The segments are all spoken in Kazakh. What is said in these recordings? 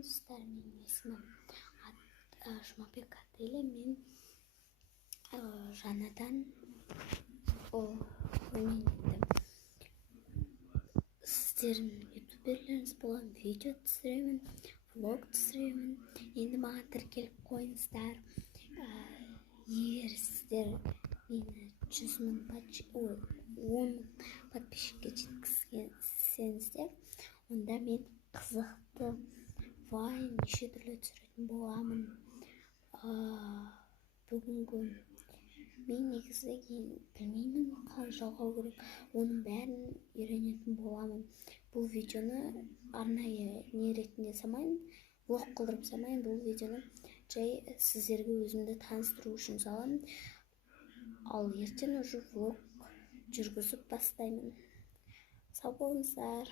Достар, менің есімім Жұмабек Атейлі. Мен жаңадан ойын еттім. Сіздердің ютуберлеріңіз болған, видео түсіремін, влог түсіремін. Енді маған тіркеліп қойыңыздар. Егер сіздер мені 10 мың подписчикке жеткізсеңіздер, онда мен қызықты вайн неше түрлі түсіретін боламын. Бүгінгі мен негізі білмеймін қалай жалғау керек, оның бәрін үйренетін боламын. Бұл видеоны арнайы не ретінде салмайын, влог қылдырып салмайын. Бұл видеоны жай сіздерге өзімді таныстыру үшін саламын. Ал ертең уже влог жүргізіп бастаймын. Сау болыңыздар.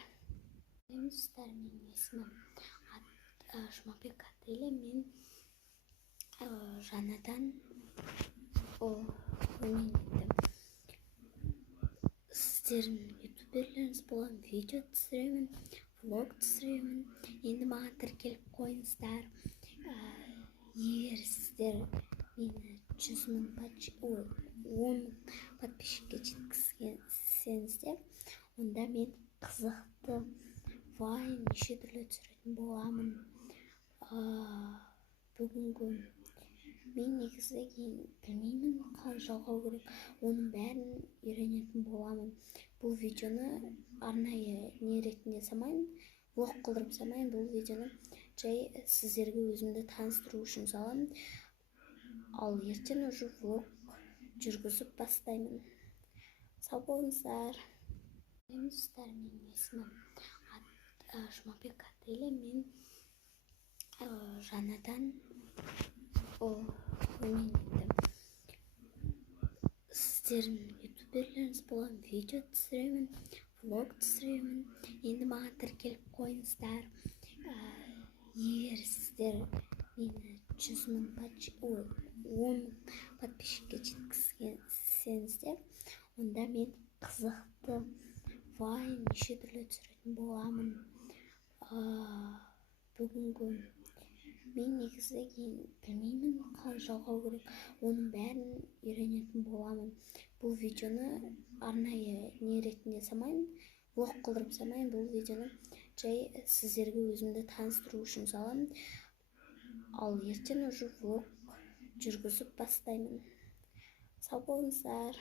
Достар, менің есімім Жұмабек Атейлі. Мен жаңадан ойын еттім. Сіздердің ютуберлеріңіз болған, видео түсіремін, влог түсіремін. Енді маған тіркеліп қойыңыздар. Егер сіздер мені 10 мың подписчикке жеткізсеңіздер, онда мен қызықты вайн неше түрлі түсіретін боламын. Бүгінгі мен негізі білмеймін қалай жалғау керек, оның бәрін үйренетін боламын. Бұл видеоны арнайы не ретінде салмайын, влог қылдырып салмайын. Бұл видеоны жай сіздерге өзімді таныстыру үшін саламын. Ал ертең уже влог жүргізіп бастаймын. Сау болыңыздар. Достар, менің есімім Жұмабек Атейлі. Мен жаңадан ойын еттім. Сіздердің ютуберлеріңіз болған, видео түсіремін, влог түсіремін. Енді маған тіркеліп қойыңыздар. Егер сіздер мені 10 мың подписчикке жеткізсеңіздер, онда мен қызықты вайн неше түрлі түсіретін боламын. Бүгінгі мен негізі білмеймін қалай жалғау керек, оның бәрін үйренетін боламын. Бұл видеоны арнайы не ретінде салмайын, влог қылдырып салмайын. Бұл видеоны жай сіздерге өзімді таныстыру үшін саламын. Ал ертең уже влог жүргізіп бастаймын. Сау болыңыздар.